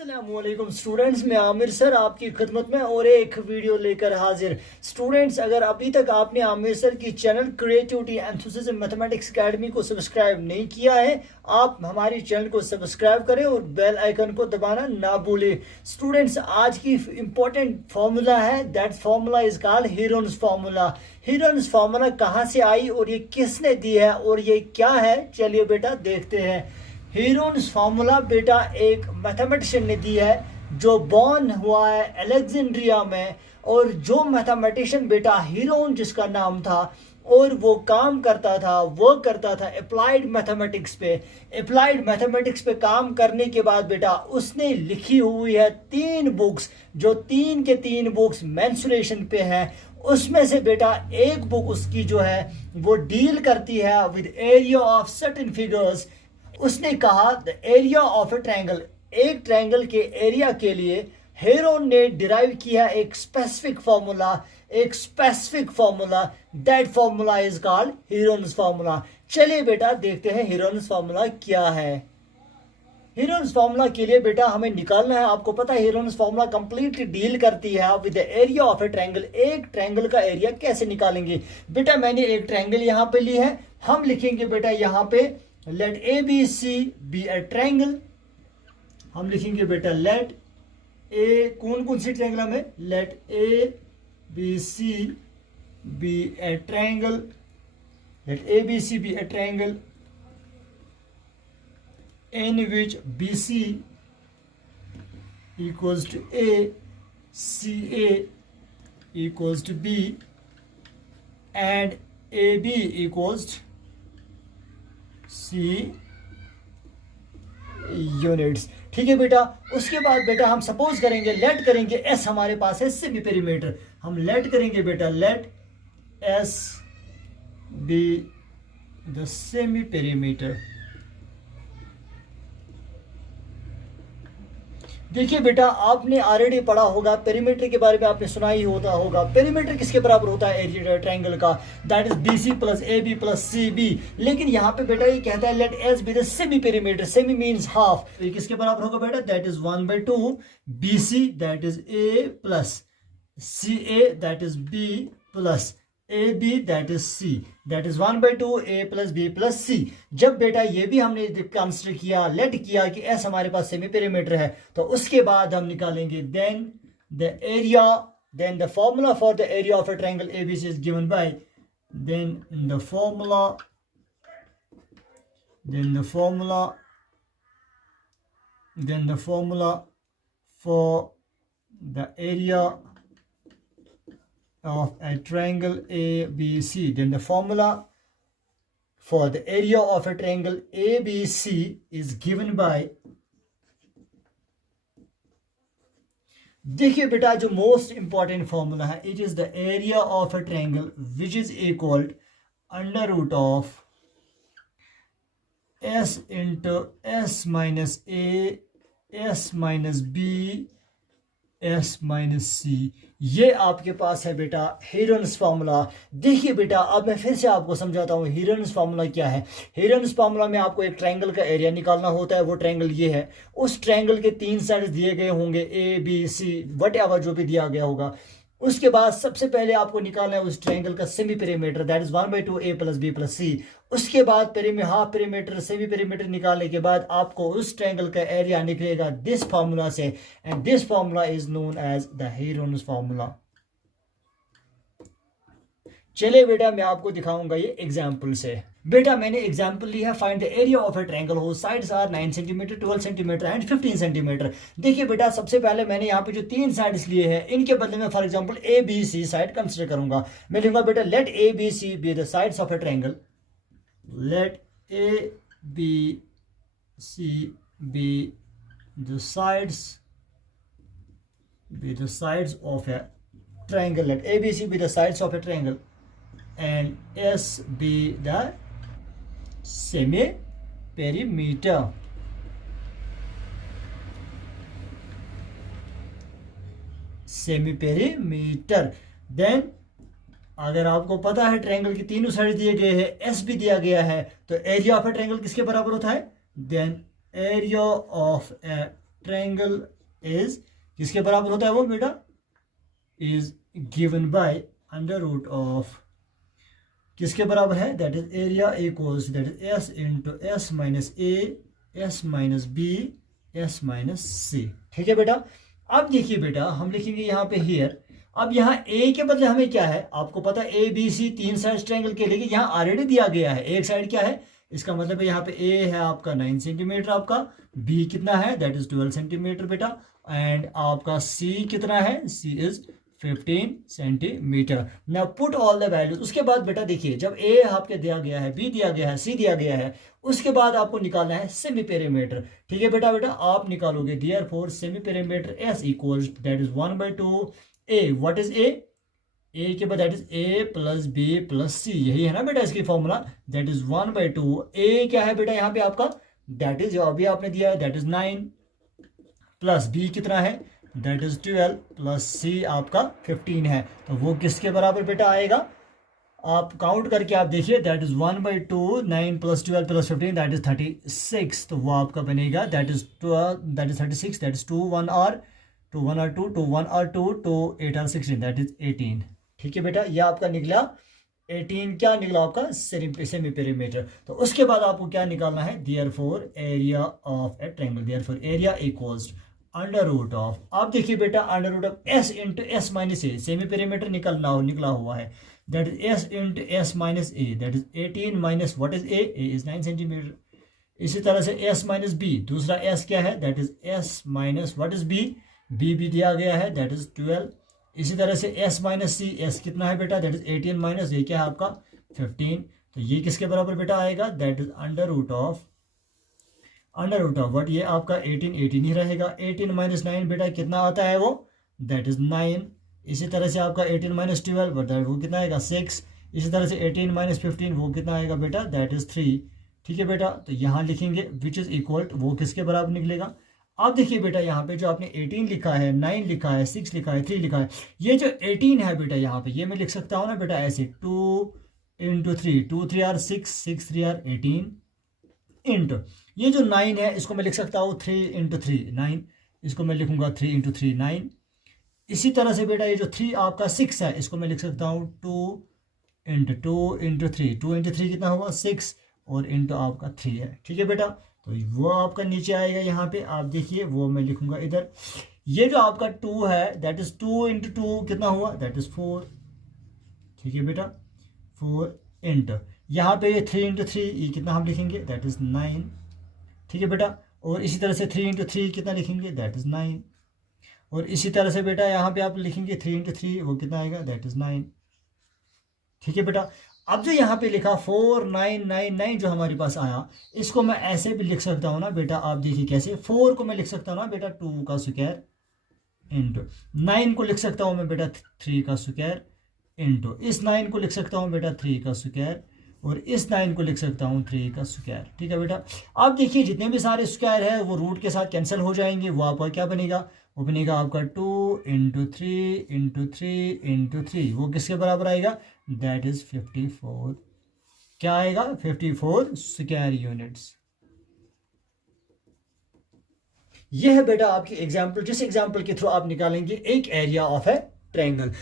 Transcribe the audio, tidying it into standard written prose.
अस्सलामुअलैकुम स्टूडेंट्स, मैं आमिर सर आपकी खिदमत में और एक वीडियो लेकर हाजिर। स्टूडेंट्स, अगर अभी तक आपने आमिर सर की channel creativity enthusiasm mathematics academy को सब्सक्राइब नहीं किया है, आप हमारी चैनल को सब्सक्राइब करें और बेल आइकन को दबाना ना भूलें। स्टूडेंट्स, आज की इम्पोर्टेंट फार्मूला है, that formula is called Heron's formula. Heron's formula कहाँ से आई और ये किसने दी है और ये क्या है, चलिए बेटा देखते हैं। हीरोन्स फार्मूला बेटा एक मैथमेटिशियन ने दी है जो बॉर्न हुआ है अलेक्जेंड्रिया में, और जो मैथमेटिशियन बेटा हीरोन जिसका नाम था, और वो काम करता था, वर्क करता था अप्लाइड मैथमेटिक्स पे। अप्लाइड मैथमेटिक्स पे काम करने के बाद बेटा उसने लिखी हुई है 3 बुक्स, जो 3 के 3 बुक्स मेंसुरेशन पे है। उसमें से बेटा एक बुक उसकी जो है वो डील करती है with area of certain figures. उसने कहा the area of a triangle, एक ट्रायंगल के एरिया के लिए हेरोन ने डिराइव किया एक specific formula, that formula is called Heron's formula. चलिए बेटा देखते हैं हीरोन्स फार्मूला क्या है। हीरोन्स फार्मूला के लिए बेटा हमें निकालना है, आपको पता है हीरोन्स फार्मूला कंप्लीटली डील करती है with the area of a triangle. एक ट्रायंगल का एरिया कैसे निकालेंगे बेटा, मैंने एक ट्रायंगल यहां पे ली है, हम लिखेंगे बेटा यहां पे let A B C B A triangle. हम लिखेंगे बेटा लेट ए, कौन कौन सी ट्रायंगल में, let A B C B A triangle, let A B C B A triangle in which BC equals to A, CA equals to B and AB equals to C units. ठीक है बेटा, उसके बाद बेटा हम suppose करेंगे, late करेंगे S हमारे पास है सेमी पेरीमीटर, हम लेट करेंगे बेटा let S be the semi perimeter. देखिए बेटा, आपने ऑलरेडी पढ़ा होगा पेरीमीटर के बारे में, आपने सुना ही होता होगा। पेरीमीटर किसके बराबर होता है एरिया ट्रायंगल का, that is BC plus AB plus CB। लेकिन यहाँ पे बेटा ये कहता है let S be the semi perimeter, semi means half, तो ये किसके बराबर होगा बेटा, that is 1/2 BC that is A plus CA that is B plus AB that is C, that is 1/2 A plus B plus C। जब बेटा ये भी हमने कंसिडर किया, लेट किया कि S हमारे पास सेमी पेरीमीटर है, तो उसके बाद हम निकालेंगे then the area, then the formula for the area of a triangle ABC is given by, then the formula for the area of a triangle ABC, then the formula for the area of a triangle ABC is given by, देखिए बेटा जो most important formula है, it is the area of a triangle which is equal under root of S into S minus A S minus B S minus C। ये आपके पास है बेटा Heron's formula. देखिए बेटा, अब मैं फिर से आपको समझाता हूँ हीरोन्स फार्मूला क्या है। हीरोन्स फार्मूला में आपको एक ट्रायंगल का एरिया निकालना होता है, वो ट्रायंगल ये है, उस ट्रायंगल के 3 साइड्स दिए गए होंगे A B C what ever जो भी दिया गया होगा। उसके बाद सबसे पहले आपको निकालना है उस ट्रायंगल का semi perimeter, that is 1/2 A plus B plus C। उसके बाद हाफ पेरीमीटर, सेमी पेरीमीटर निकालने के बाद आपको उस ट्रायंगल का एरिया निकलेगा दिस फार्मूला से, and this formula is known as the Heron's formula. चलिए बेटा मैं आपको दिखाऊंगा ये एग्जाम्पल से। बेटा मैंने एग्जाम्पल ली है, find the area of a triangle whose sides are 9 centimetre, 12 centimetre and 15 centimetre. देखिए बेटा, सबसे पहले मैंने यहाँ पे जो 3 साइड्स लिए हैं, इनके बदले में for example ABC side consider करूंगा। मैं लिखूंगा बेटा let ABC be the sides of a triangle, let ABC be the sides of a triangle, let ABC be the sides of a triangle and S be the semi perimeter। Then अगर आपको पता है triangle की तीनों side दिए गए हैं, S भी दिया गया है, तो एरिया ऑफ ए ट्रायंगल किसके बराबर होता है, then area of a triangle is किसके बराबर होता है वो बेटा, is given by under root of किसके बराबर है, that is area equals that is S into S minus A S minus B S minus C. ठीक है बेटा। अब देखिए बेटा हम लिखेंगे यहाँ पे हियर, अब यहाँ ए के बदले हमें क्या है, आपको पता है ए बी सी तीन साइड ट्रायंगल के, लेकिन यहाँ ऑलरेडी दिया गया है एक साइड क्या है, इसका मतलब है यहाँ पे ए है आपका 9 सेंटीमीटर, आपका बी कितना है दैट इज 12 सेंटीमीटर बेटा, एंड आपका सी कितना है, C is 15 centimetre. Now put all the values. उसके बाद बेटा देखिए जब ए आपके दिया गया है, बी दिया गया है, सी दिया गया है, उसके बाद आपको निकालना है सेमी पेरीमीटर। ठीक है बेटा, आप निकालोगे therefore semi perimeter S equals that is 1/2 A. What is A के बाद that is A plus B plus C, यही है ना बेटा इसकी फॉर्मूला, दैट इज 1/2 ए क्या है बेटा यहाँ पे आपका, दैट इज जो अभी आपने दिया है दैट इज 9 प्लस बी कितना है दैट इज 12 प्लस सी आपका 15 है, तो वो किसके बराबर बेटा आएगा, आप काउंट करके आप देखिए that is 1/2 9 plus 12 plus 15 that is 36, तो वो आपका बनेगा दैट इज 36, दैट इज 2 1 और 2 1 और 2 2 1 और 2 2 8 और 16 दैट इज 18। ठीक है बेटा, यह आपका निकला 18, क्या निकला आपका सेमी पेरीमीटर। तो उसके बाद आपको क्या निकालना है, therefore area of a triangle, therefore area equals under root of, आप देखिए बेटा under root of S into S minus A, semi perimeter निकला हुआ है, that is S into S minus A that is 18 minus what is A is 9 centimetre. इसी तरह से S minus B, दूसरा एस क्या है that is S minus what is B, B भी दिया गया है दैट इज 12। इसी तरह से एस माइनस सी, एस कितना है बेटा दैट इज 18 माइनस ये क्या है आपका 15, तो ये किसके बराबर बेटा आएगा, that is under root of what, ये आपका 18 ही रहेगा, 18 माइनस 9 बेटा कितना आता है वो, दैट इज 9। इसी तरह से आपका 18 माइनस 12 बता वो कितना आएगा 6। इसी तरह से 18 माइनस 15 वो कितना आएगा बेटा दैट इज 3। ठीक है बेटा, तो यहाँ लिखेंगे विच इज इक्वल वो किसके बराबर निकलेगा। आप देखिए बेटा यहाँ पे जो आपने 18 लिखा है, 9 लिखा है, 6 लिखा है, 3 लिखा है, ये जो 18 है बेटा यहाँ पे ये मैं लिख सकता हूँ ना बेटा ऐसे 2 इंटू 3, 2 3 आर 6, 6 3 आर 18 इंटू ये जो 9 है इसको मैं लिख सकता हूँ 3 इंटू 3 9, इसको मैं लिखूंगा 3 इंटू 3 9। इसी तरह से बेटा ये जो 3 आपका 6 है इसको मैं लिख सकता हूँ 2 इंटू 3, 2 इंटू 3 कितना होगा 6 और इंटू आपका 3 है। ठीक है बेटा, तो वो आपका नीचे आएगा यहाँ पे, आप देखिए वो मैं लिखूंगा इधर, ये जो आपका 2 है दैट इज 2 इंटू 2 कितना हुआ दैट इज 4। ठीक है बेटा, 4 इंटू यहाँ पे 3 इंटू 3 ये कितना हम लिखेंगे दैट इज 9। ठीक है बेटा, और इसी तरह से 3 इंटू 3 कितना लिखेंगे दैट इज 9, और इसी तरह से बेटा यहाँ पे आप लिखेंगे 3 इंटू 3 वो कितना आएगा दैट इज 9। ठीक है बेटा, अब जो यहाँ पे लिखा 4999 जो हमारे पास आया इसको मैं ऐसे भी लिख सकता हूँ ना बेटा, आप देखिए कैसे, 4 को मैं लिख सकता हूँ ना बेटा 2 का स्क्वायर इंटू 9 को लिख सकता हूँ मैं बेटा 3 का स्क्वायर इंटू इस 9 को लिख सकता हूँ बेटा 3 का स्क्वायर और इस 9 को लिख सकता हूँ 3 का स्क्वायर। ठीक है बेटा, आप देखिए जितने भी सारे स्क्वायर है वो रूट के साथ कैंसिल हो जाएंगे, वो आपका क्या बनेगा, वो बनेगा आपका 2 इंटू 3 इंटू 3 इंटू 3, वो किसके बराबर आएगा दैट इज 54। क्या आएगा 54 स्क्वायर यूनिट्स। यह है बेटा आपकी एग्जाम्पल, जिस एग्जाम्पल के थ्रू आप निकालेंगे एक एरिया ऑफ ए ट्रायंगल।